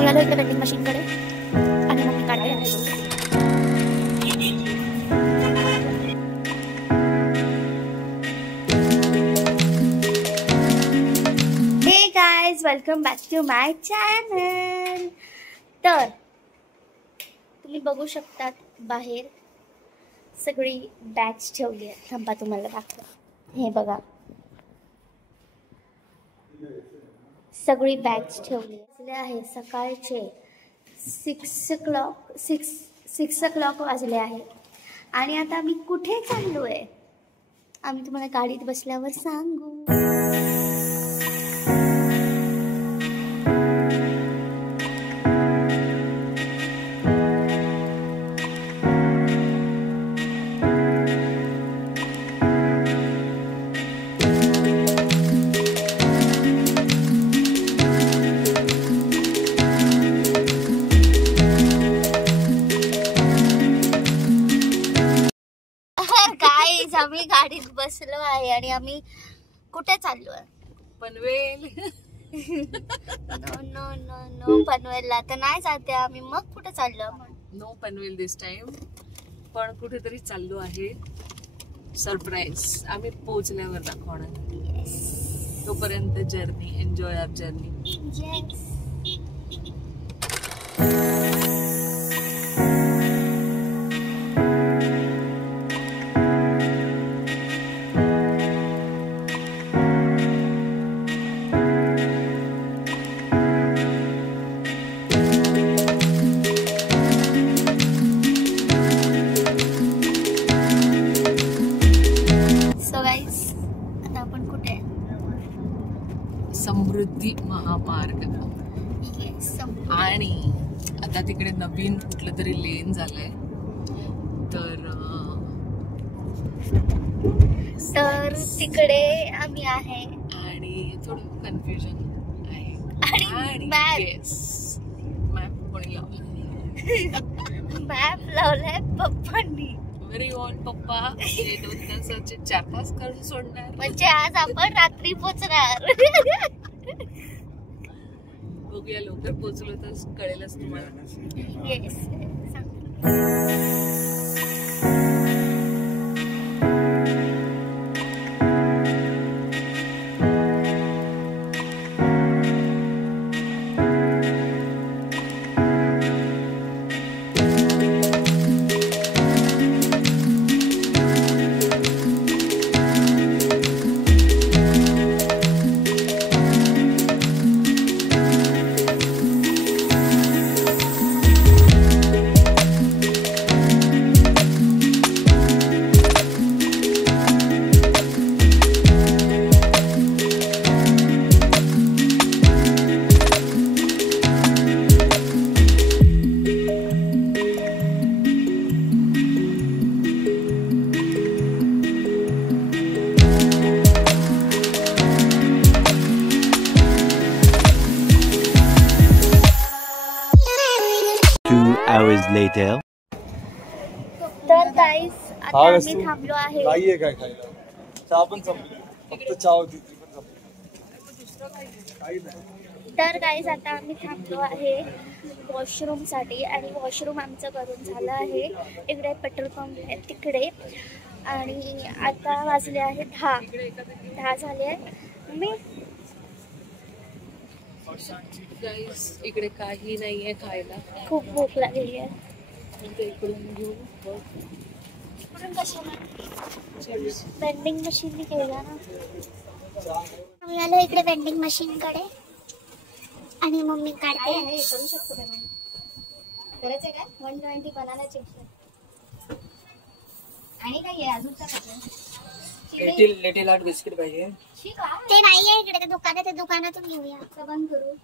आम्ही आलो इकडे वेंडिंग मशीनकडे आणि मग मी काढते. Hey guys, welcome back to my channel. तर तुम्ही बघू शकतात बाहेर सगळी बॅग्स ठेवली आहेत. थांबा तुम्हाला दाखव. हे बघा, सगळी बॅग्स ठेवली आहे. सकाळचे 6 o'clock वाजले आहे आणि आता आम्ही कुठे चाललोय आम्ही तुम्हाला गाडीत बसल्यावर सांगू. आम्ही गाडीत बसलो आहे आणि आम्ही कुठे चाललोय? पनवेल. नो नो नो पनवेलला तर नाही जाते आम्ही. मग कुठे चाललो? नो पनवेल दिस टाइम. पण कुठेतरी चाललो आहे. सरप्राईज आम्ही पोहोचल्यावर दाखवणार. तोपर्यंत जर्नी, एन्जॉय आवर जर्नी. समृद्धी महामार्ग. आणि आता तिकडे नवीन कुठलं तरी लेन झालंय. तर तिकडे आम्ही आहे आणि थोडं कन्फ्युजन आहे. आणि मॅप कोणी लावला? मॅप लावलाय पप्पांनी. व्हेरी ऑन पप्पा. हे 2 तासाचे 4-5 करून सोडणार. म्हणजे आज आपण रात्री पोहोचणार. बघूया, लवकर पोहोचलो तर कळेलच तुम्हाला. येस. hours later. तर गाईस, आता आम्ही थांबलो आहे. नाहीये काय खायला? चहा पण संपली. फक्त चहा होती, ती पण संपली. तर गाईस, आता आम्ही थांबलो आहे वॉशरूम साठी आणि वॉशरूम आमचं करून झालं आहे. इकडे पेट्रोल पंप आहे तिकडे. आणि आता वाजले आहे 10 झाले आहेत. मी इकडे काही नाहीये खायला. खूप भूक लागली आहे. इकडून घेऊ. वेंडिंग मशीन केला ना. आम्ही आलो इकडे वेंडिंग मशीन कडे आणि मम्मी काढते. करू शकतो का नाही? करायचंय काय? 120 बनाना चिप्स आणि काय आहे अजून? लिटिल आर्ट बिस्किट पाहिजे. ते नाहीये इकडे. ते दुकानात, ते दुकानातून घेऊया. बंद करू.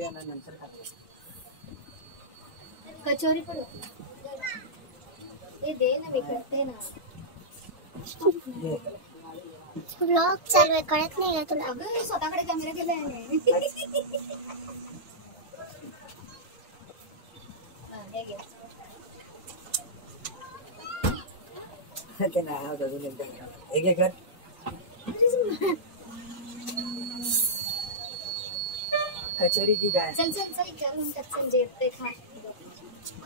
नंतर कचोरी पण होती. ते दे ना, मी करते ना. व्लॉग चालू आहे, कळत नाही का तुला? अगं स्वतःकडे कॅमेरा केलाय. ते नाही अजून एक कर. कचोरी की काय चल चल चल विचारून चल जे ते खा.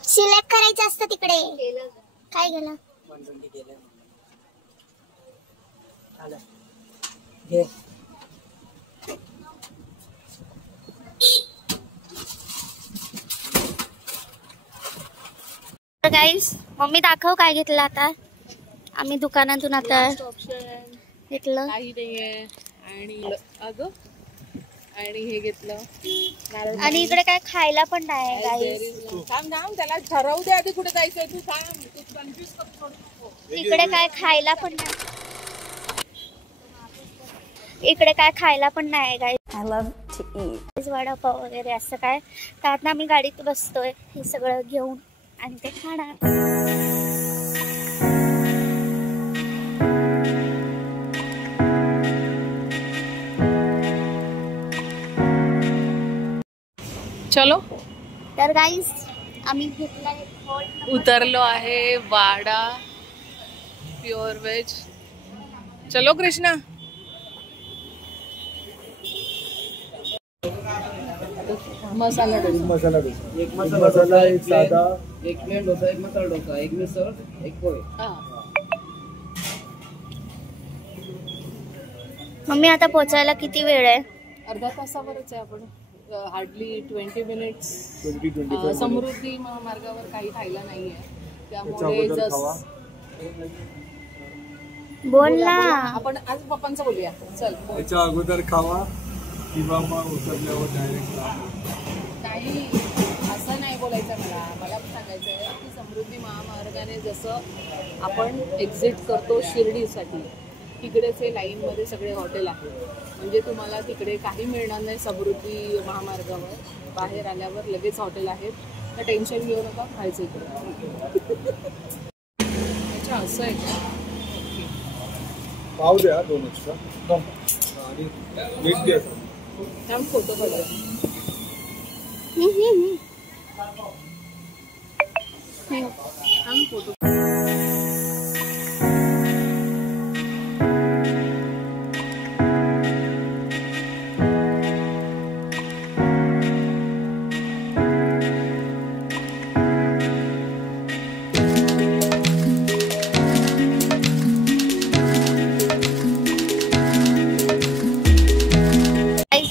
सिलेक्ट करायचं असतं तिकडे. केलं काय गेलं? 120 केलं. आलं घे. गाईस मम्मी दाखव काय घेतलं आता. आम्ही दुकानातून आता घेतलं. काही नाहीये आणि अगं आणि हे घेतलं नारळ. आणि इकडे काय खायला पण नाही गाईस. थांब थांब त्याला ठरवू दे आधी कुठे जायचंय तू थांब. तू कन्फ्युज करू नको. इकडे काय खायला पण नाही. इकडे काय खायला पण नाही गाईस. I love to eat. Vada pav वगैरे असं काय. तर आता आम्ही गाडीत बसतोय हे सगळं घेऊन आणि ते खाणार. चलो तर गाईस आम्ही घेतलाय उतरलो आहे वाडा प्युअर वेज. चलो कृष्णा. मसाला डोसा. मसाला डोसा. एक मसाला एक साधा. एक प्लेन डोसा, एक मसाला डोसा, एक मिसळ, एक पोहे. मम्मी आता पोचायला किती वेळ आहे? अर्धा तासावरच आहे आपण. Hardly 20 minutes. 20-25 समृद्धी महामार्गावर काही खायला नाहीये त्यामुळे त्याच्याबद्दल खावा. बोल ना. आपण आज पप्पांचं बोलूया. चल बोल. त्याच्या अगोदर खावा किंवा मग उतरल्यावर डायरेक्ट काही असं नाही बोलायचं. मला सांगायचं आहे की समृद्धी महामार्गाने जसं आपण एक्झिट करतो शिर्डीसाठी तिकडेच हे लाईनमध्ये सगळे हॉटेल आहेत. म्हणजे तुम्हाला तिकडे काही मिळणार नाही. समृद्धी महामार्गावर बाहेर आल्यावर लगेच हॉटेल आहेत. तर टेन्शन घेऊ नका. खायचं इकडे. अच्छा असं आहे का? पाव द्या 2 एक्स्ट्रा आणि मीठ द्या. थांब फोटो काढूया. थांब फोटो.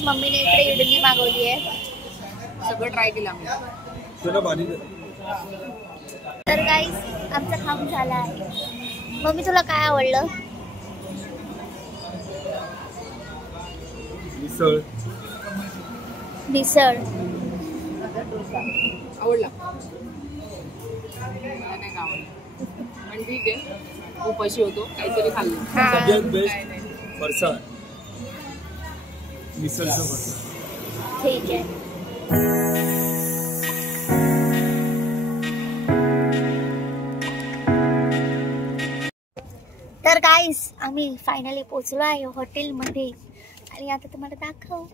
मम्मीने इकडे इडली मागवली आहे. सगळं ट्राय केलं आम्ही. तुला पाणी दे. तर गाईस आमचं खाऊन झालं आहे. मम्मी तुला काय आवडलं? मिसळ. मिसळ आवडला. मला नाही आवडलं पण ठीक आहे. उपाशी होतो काहीतरी खाल्लं. सगळ्यात बेस्ट फरसाण. मिसळचं फरसाण. ठीक आहे. तर गाईस आम्ही फायनली पोचलो आहे हॉटेलमध्ये आणि आता तुम्हाला दाखव.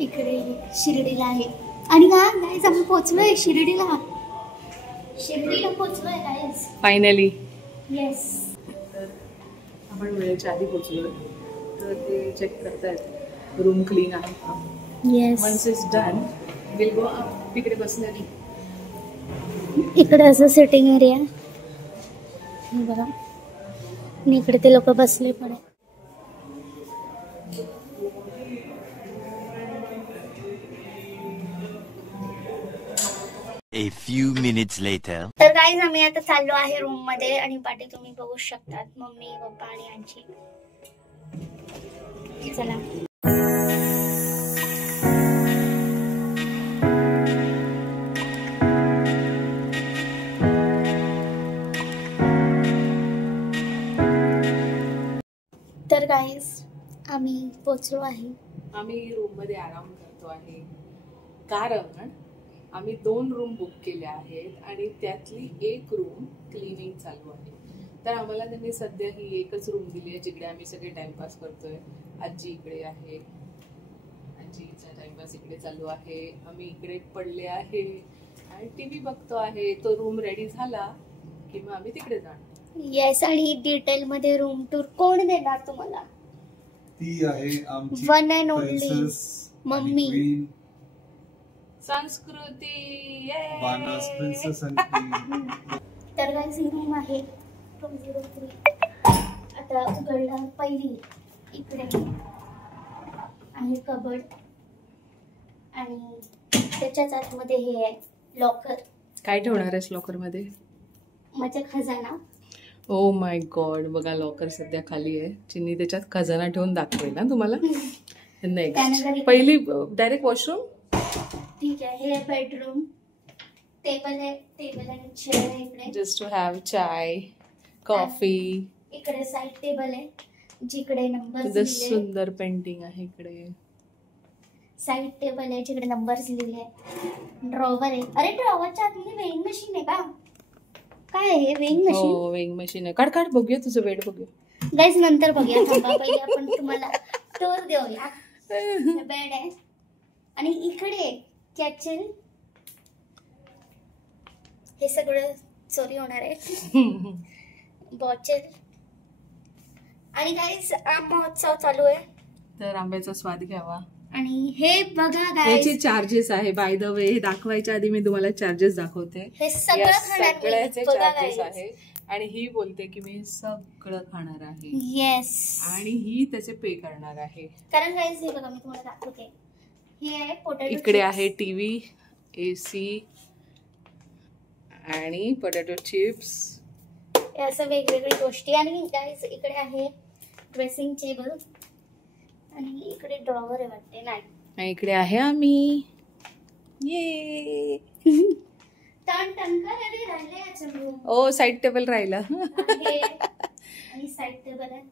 इकडे शिर्डीला आहे आणि गाईज आपण पोहोचलोय शिर्डीला. शिर्डीला पोहोचलोय गाईज फायनली. येस. आपण वेळेच्या आधी पोहोचलोय. तर ते चेक करतायत रूम क्लीन आहे का. Yes. Once is done will go up. तिकडे बसलेली इकडे असं सिटिंग एरिया. हे बघा, आणि इकडे ते लोक बसले पण आहे. A few minutes later. तर गाईज आम्ही आता चाललो आहे रूम मध्ये आणि पाठी तुम्ही बघू शकतात मम्मी पप्पा आणि आजी. चला. तर गाईज आम्ही पोचलो आहे. आम्ही रूम मध्ये आराम करतो आहे कारण आम्ही 2 रूम बुक केल्या आहेत आणि त्यातली एक रूम क्लिनिंग चालू आहे. तर आम्हाला त्यांनी सध्या ही एकच रूम दिली आहे जिकडे आम्ही सगळे टाइमपास करतोय. आजी इकडे आहे, आजीचा टाइमपास इकडे चालू आहे, आम्ही इकडे पडले आहे आणि टीव्ही बघतो आहे. तो रूम रेडी झाला की मग आम्ही तिकडे जाणार. येस, आणि डिटेल मध्ये रूम टूर कोण देणार तुम्हाला? ती आहे आमची वन अँड ओनली princess आणि मम्मी. queen, संस्कृती बाणास princess आणि queen. तर गाईज ही रूम आहे 203. आता उघडला पहिली इकडे आहे कबड आणि त्याच्याच आतमध्ये हे आहे लॉकर. काय ठेवणार आहेस लॉकर मध्ये? माझा खजाना. ओ माय गॉड, बघा लॉकर सध्या खाली आहे. चिन्नी त्याच्यात खजाना ठेवून दाखवेल ना तुम्हाला. नेक्स्ट त्यानंतर पहिली डायरेक्ट वॉशरूम. ठीक आहे, हे बेडरूम. टेबल आहे, टेबल आणि चेअर आहे इकडे. Just to have chai coffee. इकडे साइड टेबल आहे जिकडे नंबर तिथं सुंदर पेंटिंग आहे इकडे. साइड टेबल आहे जिकडे नंबर्स लिहिले. ड्रॉवर आहे. अरे ड्रॉवरच्या आतमध्ये वेइंग मशीन आहे का? काय आहे वेइंग मशीन? हो वेइंग मशीन आहे. काढ काढ बघूया तुझं वेट बघूया. गाईज नंतर बघूया, थांबा पहिले आपण तुम्हाला टूर देऊया. बेड आहे आणि इकडे कॅचल. हे सगळं चोरी होणार आहे. बॉटल आणि गाईज आम महोत्सव चालू आहे तर आंब्याचा स्वाद घ्यावा. आणि हे बघा याचे गाईज, चार्जेस आहे बाय द वे. हे दाखवायच्या आधी मी तुम्हाला चार्जेस दाखवते. हे सगळं खाणार मी. सगळ्याचे बघा चार्जेस guys. आहे आणि ही बोलते की मी सगळं खाणार आहे येस, आणि ही त्याचे पे करणार आहे. कारण गाईज हे बघा मी तुम्हाला दाखवते. हे आहे पोटॅटो. इकडे आहे टीव्ही, एसी आणि पोटॅटो चिप्स. हे असं वेगवेगळ्या गोष्टी. आणि गाईज इकडे आहे ड्रेसिंग टेबल आणि इकडे ड्रॉवर आहे वाटते. नाही, आणि इकडे आहे आम्ही. ये टन टनकर अरे राहिले याचं room. ओ साइड टेबल राहिला. आहे आणि साइड टेबल आहे.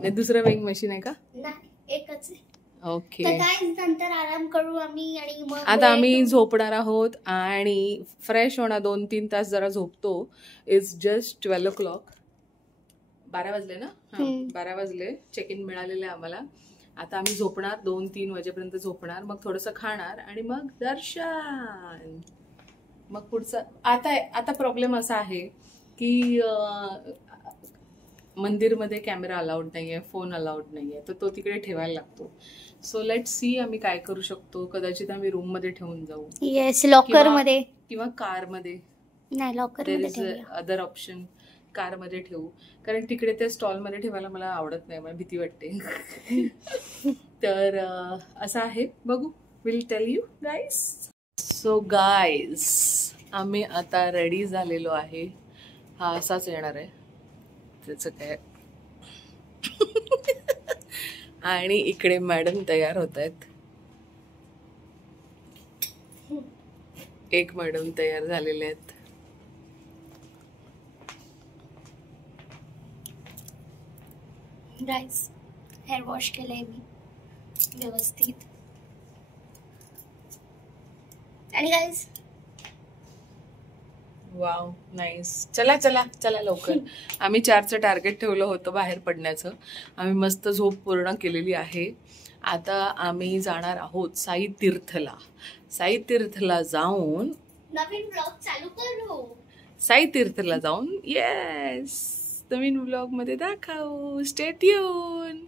नाही, दुसरं वेइंग मशीन आहे का? नाही, एकच आहे. ओके. तर गाईज नंतर आराम करू आम्ही आणि मग आता आम्ही झोपणार आहोत आणि फ्रेश होणार. 2-3 तास जरा झोपतो. It's just 12 o'clock. 12 वाजले ना? हां 12 वाजले. चेक इन मिळालेलं आहे आम्हाला. आता आम्ही झोपणार 2-3 वाजेपर्यंत झोपणार. मग थोडंसं खाणार आणि मग दर्शन. मग पुढचं आता प्रॉब्लेम असा आहे की मंदिरमध्ये कॅमेरा अलाउड नाहीये, फोन अलाउड नाहीये, तर तो तिकडे ठेवायला लागतो. सो लेट सी आम्ही काय करू शकतो. कदाचित आम्ही रूम मध्ये ठेवून जाऊ. येस, लॉकर मध्ये किंवा कार मध्ये. नाही, लॉकर देर मध्ये इज ठेवूया. Other option. कार मध्ये ठेवू कारण तिकडे त्या स्टॉल मध्ये ठेवायला मला आवडत नाही, मला भीती वाटते. तर असं आहे, बघू. Will tell you guys. So guys आम्ही आता रेडी झालेलो आहे. हा असाच येणार आहे त्याचं काय. आणि इकडे मॅडम तयार होत आहेत. एक मॅडम तयार झालेले आहेत. गाईज हेअर वॉश केलंय मी व्यवस्थित. आणि गाईज वाव नाईस. चला चला चला लवकर. आम्ही 4चं टार्गेट ठेवलं होतं बाहेर पडण्याचं. आम्ही मस्त झोप पूर्ण केलेली आहे. आता आम्ही जाणार आहोत साई तीर्थला. साई तीर्थला जाऊन नवीन ब्लॉग चालू करू. साई तीर्थला जाऊन येस नवीन ब्लॉग मध्ये दाखवू. Stay tune.